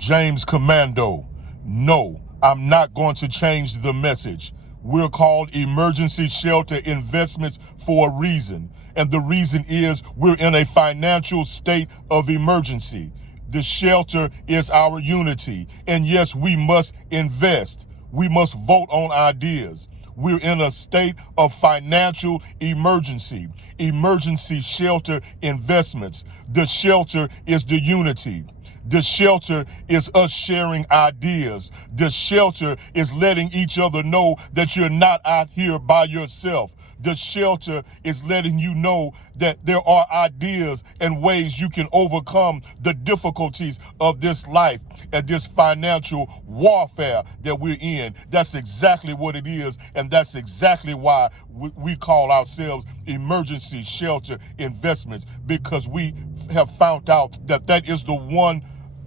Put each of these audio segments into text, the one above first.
James Commando. No, I'm not going to change the message. We're called Emergency Shelter Investments for a reason. And the reason is we're in a financial state of emergency. The shelter is our unity. And yes, we must invest. We must vote on ideas. We're in a state of financial emergency. Emergency shelter investments. The shelter is the unity. The shelter is us sharing ideas. The shelter is letting each other know that you're not out here by yourself. The shelter is letting you know that there are ideas and ways you can overcome the difficulties of this life and this financial warfare that we're in. That's exactly what it is, and that's exactly why we call ourselves Emergency Shelter Investments, because we have found out that that is the one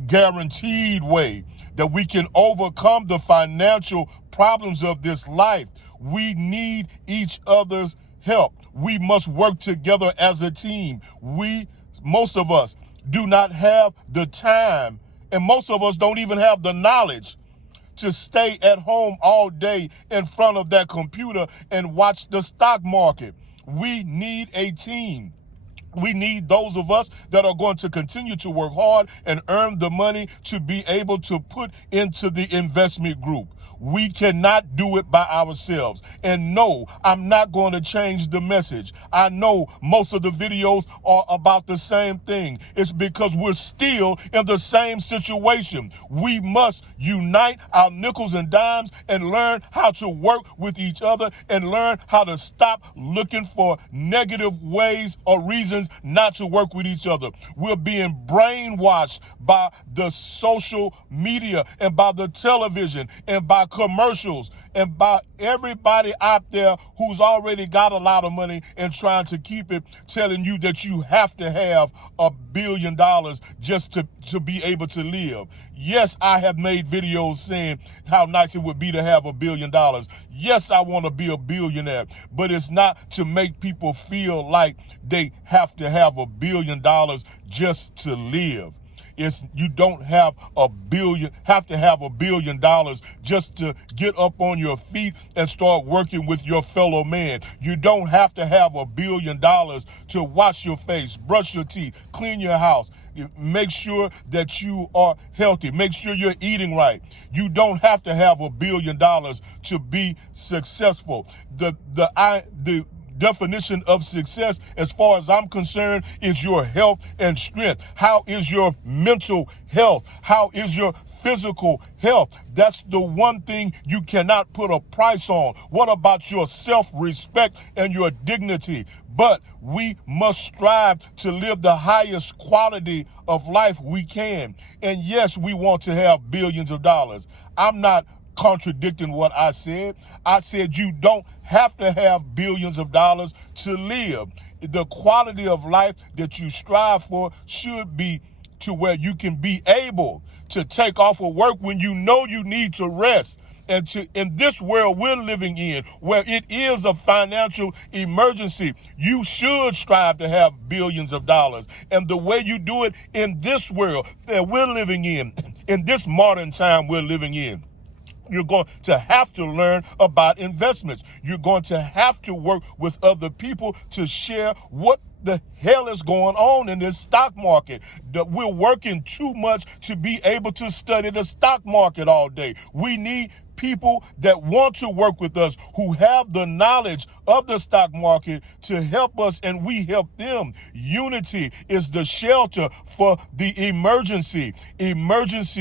guaranteed way that we can overcome the financial problems of this life. We need each other's help. We must work together as a team. Most of us do not have the time, and most of us don't even have the knowledge to stay at home all day in front of that computer and watch the stock market. We need a team. We need those of us that are going to continue to work hard and earn the money to be able to put into the investment group. We cannot do it by ourselves. And no, I'm not going to change the message. I know most of the videos are about the same thing. It's because we're still in the same situation. We must unite our nickels and dimes and learn how to work with each other and learn how to stop looking for negative ways or reasons not to work with each other. We're being brainwashed by the social media and by the television and by commercials and by everybody out there who's already got a lot of money and trying to keep it, telling you that you have to have $1 billion just to be able to live. Yes, I have made videos saying how nice it would be to have $1 billion. Yes, I want to be a billionaire, but it's not to make people feel like they have to have $1 billion just to live. You don't have to have $1 billion just to get up on your feet and start working with your fellow man. You don't have to have $1 billion to wash your face, brush your teeth, clean your house, make sure that you are healthy, make sure you're eating right. You don't have to have $1 billion to be successful. The definition of success, as far as I'm concerned, is your health and strength. How is your mental health? How is your physical health? That's the one thing you cannot put a price on. What about your self-respect and your dignity? But we must strive to live the highest quality of life we can. And yes, we want to have billions of dollars. I'm not contradicting what I said. I said you don't have to have billions of dollars to live. The quality of life that you strive for should be to where you can be able to take off of work when you know you need to rest. And in this world we're living in, where it is a financial emergency, you should strive to have billions of dollars. And the way you do it in this world that we're living in this modern time we're living in, you're going to have to learn about investments. You're going to have to work with other people to share what the hell is going on in this stock market. That we're working too much to be able to study the stock market all day. We need people that want to work with us, who have the knowledge of the stock market to help us, and we help them. Unity is the shelter for the emergency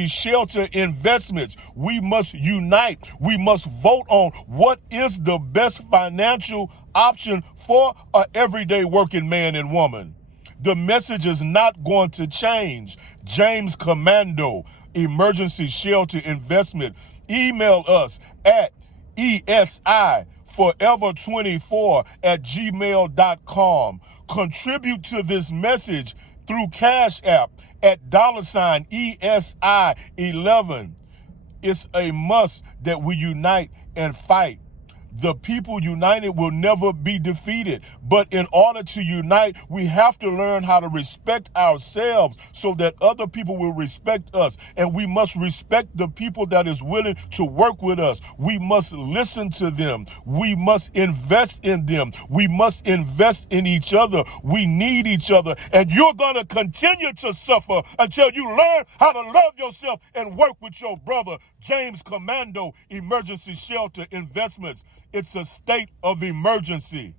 shelter investments. We must unite. We must vote on what is the best financial option for an everyday working man and woman. The message is not going to change. James Commando, Emergency Shelter Investment. Email us at esiforever24@gmail.com. Contribute to this message through Cash App at $ESI11. It's a must that we unite and fight The people united will never be defeated. But in order to unite, we have to learn how to respect ourselves so that other people will respect us. And we must respect the people that is willing to work with us. We must listen to them. We must invest in them. We must invest in each other. We need each other. And you're going to continue to suffer until you learn how to love yourself and work with your brother. James Commando, Emergency Shelter Investments. It's a state of emergency.